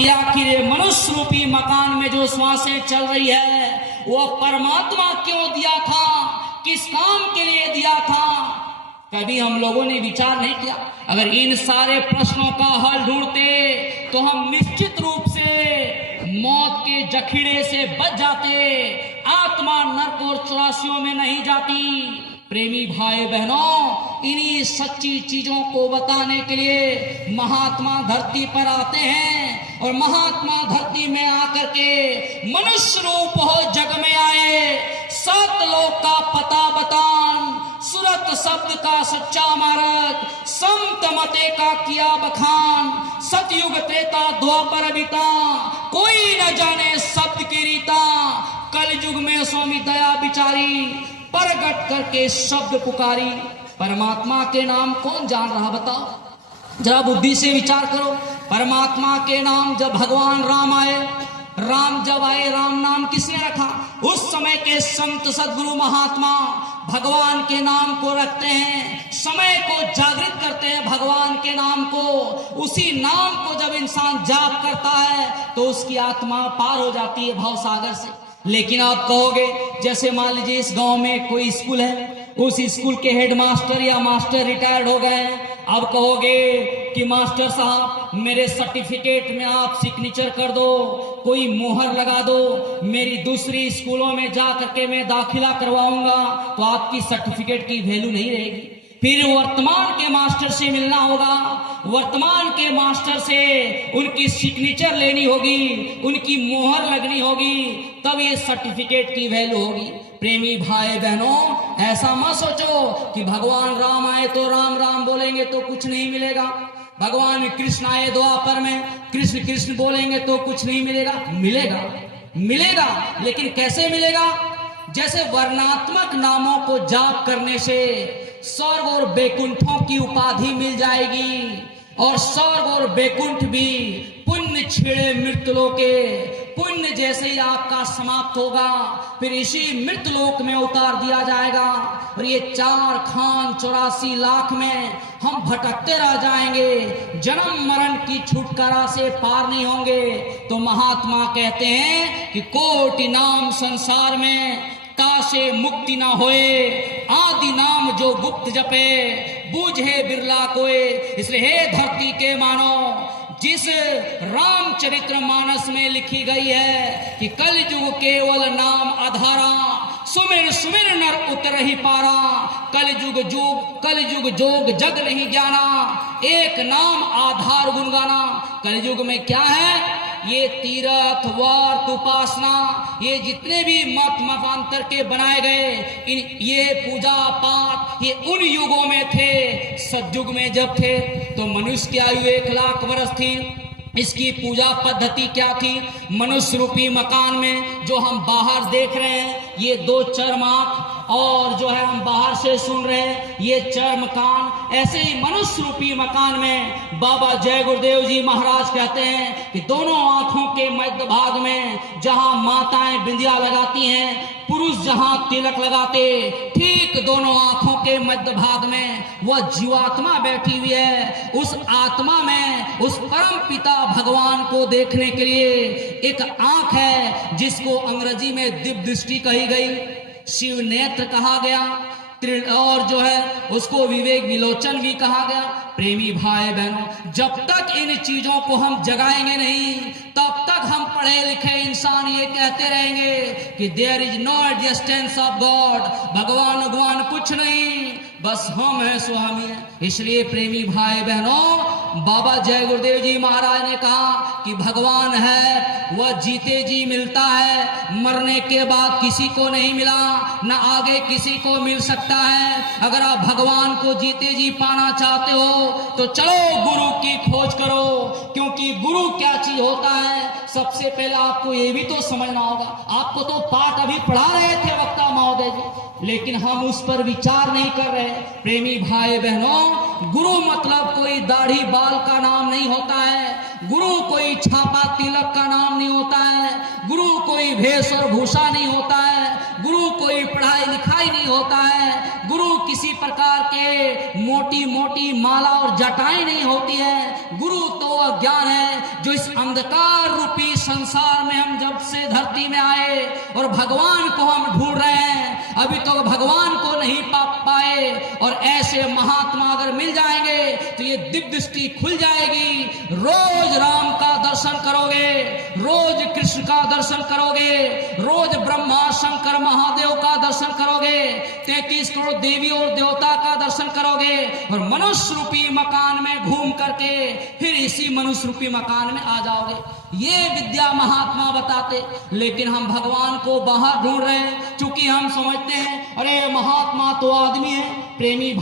कि आखिर ये मनुष्य रूपी मकान में जो श्वासें चल रही है वो परमात्मा क्यों दिया था, किस काम के लिए दिया था? कभी हम लोगों ने विचार नहीं किया? अगर इन सारे प्रश्नों का हल ढूंढते तो हम निश्चित रूप से मौत के जखीरे से बच जाते, आत्मा नरक और चौरासियों में नहीं जाती। प्रेमी भाई बहनों, इन्हीं सच्ची चीजों को बताने के लिए महात्मा धरती पर आते हैं और महात्मा धरती में आकर के मनुष्य रूप हो जग में आए, सत लोक का पता बतान, सुरत शब्द का सच्चा मार्ग, संत मते का किया बखान, सतयुग त्रेता द्वापर बीता, कोई न जाने शब्द की रीता, कल युग में स्वामी दया बिचारी, प्रगट करके शब्द पुकारी। परमात्मा के नाम कौन जान रहा बताओ? जरा बुद्धि से विचार करो। परमात्मा के नाम जब भगवान राम आए, राम जब आए, राम नाम किसने रखा? उस समय के संत सद्गुरु महात्मा भगवान के नाम को रखते हैं, समय को जागृत करते हैं भगवान के नाम को। उसी नाम को जब इंसान जाप करता है तो उसकी आत्मा पार हो जाती है भव सागर से। लेकिन आप कहोगे, जैसे मान लीजिए इस गांव में कोई स्कूल है, उस स्कूल के हेडमास्टर या मास्टर रिटायर्ड हो गए, अब कहोगे कि मास्टर साहब मेरे सर्टिफिकेट में आप सिग्नेचर कर दो, कोई मोहर लगा दो, मेरी दूसरी स्कूलों में जा करके मैं दाखिला करवाऊंगा, तो आपकी सर्टिफिकेट की वैल्यू नहीं रहेगी। फिर वर्तमान के मास्टर से मिलना होगा, वर्तमान के मास्टर से उनकी सिग्नेचर लेनी होगी, उनकी मोहर लगनी होगी, तब ये सर्टिफिकेट की वैल्यू होगी। प्रेमी भाई बहनों, ऐसा मत सोचो कि भगवान राम आए तो राम राम बोलेंगे तो कुछ नहीं मिलेगा, भगवान कृष्ण आए द्वापर में कृष्ण कृष्ण बोलेंगे तो कुछ नहीं मिलेगा। मिलेगा, मिलेगा, लेकिन कैसे मिलेगा? जैसे वर्णात्मक नामों को जाप करने से स्वर्ग और बैकुंठों की उपाधि मिल जाएगी, और स्वर्ग और बैकुंठ भी पुण्य छेड़े मृतलोक के, पुण्य जैसे ही आपका समाप्त होगा फिर इसी मृतलोक में उतार दिया जाएगा, और ये 4 खान 84 लाख में हम भटकते रह जाएंगे, जन्म मरण की छुटकारा से पार नहीं होंगे। तो महात्मा कहते हैं कि कोटि नाम संसार में कासे मुक्ति ना होए, आदि नाम जो गुप्त जपे, बूझे बिरला कोय। इसलिए हे धरती के मानो, जिस रामचरित्र मानस में लिखी गई है कि कल युग केवल नाम आधारा, सुमिर सुमिर नर उतर ही पारा, कल युग जोग जग नहीं जाना, एक नाम आधार गुण गाना। कल युग में क्या है? ये तीर्थ वर्त उपासना, ये जितने भी मत मतांतर के बनाए गए, ये पूजा पाठ ये उन युगों में थे। सतयुग में जब थे तो मनुष्य की आयु 1 लाख वर्ष थी। इसकी पूजा पद्धति क्या थी? मनुष्य रूपी मकान में जो हम बाहर देख रहे हैं, ये 2 चरमाक, और जो है हम बाहर से सुन रहे हैं ये चरमकान, ऐसे ही मनुष्य रूपी मकान में बाबा जय गुरुदेव जी महाराज कहते हैं कि दोनों आंखों के मध्य भाग में जहां माताएं बिंदिया लगाती हैं, पुरुष जहां तिलक लगाते, ठीक दोनों आंखों के मध्य भाग में वह जीवात्मा बैठी हुई है। उस आत्मा में उस परम पिता भगवान को देखने के लिए एक आंख है, जिसको अंग्रेजी में दिव्य दृष्टि कही गई, शिव नेत्र कहा गया, और जो है उसको विवेक विलोचन भी कहा गया। प्रेमी भाई बहनों, जब तक इन चीजों को हम जगाएंगे नहीं, तब तक हम पढ़े लिखे इंसान ये कहते रहेंगे कि there is no existence of God, भगवान कुछ नहीं, बस हम हैं सो हम हैं। इसलिए प्रेमी भाई बहनों, बाबा जय गुरुदेव जी महाराज ने कहा कि भगवान है वह जीते जी मिलता है, मरने के बाद किसी को नहीं मिला, न आगे किसी को मिल सकता है। अगर आप भगवान को जीते जी पाना चाहते हो तो चलो गुरु की खोज करो, क्योंकि गुरु क्या चीज होता है सबसे पहले आपको ये भी तो समझना होगा। आपको तो पाठ अभी पढ़ा रहे थे वक्ता महोदय जी, लेकिन हम उस पर विचार नहीं कर रहे। प्रेमी भाई बहनों, गुरु मतलब कोई दाढ़ी बाल का नाम नहीं होता है, गुरु कोई छापा तिलक का नाम नहीं होता है, गुरु कोई भेष और भूषा नहीं होता है, गुरु कोई पढ़ाई लिखाई नहीं होता है, गुरु किसी प्रकार के मोटी मोटी माला और जटाएं नहीं होती है। गुरु तो अज्ञान है जो इस अंधकार रूपी संसार में हम जब से धरती में आए और भगवान को हम ढूंढ रहे हैं, अभी तो भगवान को नहीं पा पाए। और ऐसे महात्मा अगर मिल जाएंगे तो ये दिव्य दृष्टि खुल जाएगी। रोज राम का दर्शन करोगे, रोज कृष्ण का दर्शन करोगे, रोज ब्रह्मा शंकर महादेव का दर्शन करोगे, 33 करोड़ देवी और देवता का दर्शन करोगे और मनुष्य रूपी मकान में घूम करके फिर इसी मनुष्य रूपी मकान में आ जाओगे। ये विद्या महात्मा बताते, लेकिन हम भगवान को बाहर ढूंढ रहे हैं, क्योंकि हम समझते हैं अरे महात्मा तो आदमी है, प्रेमी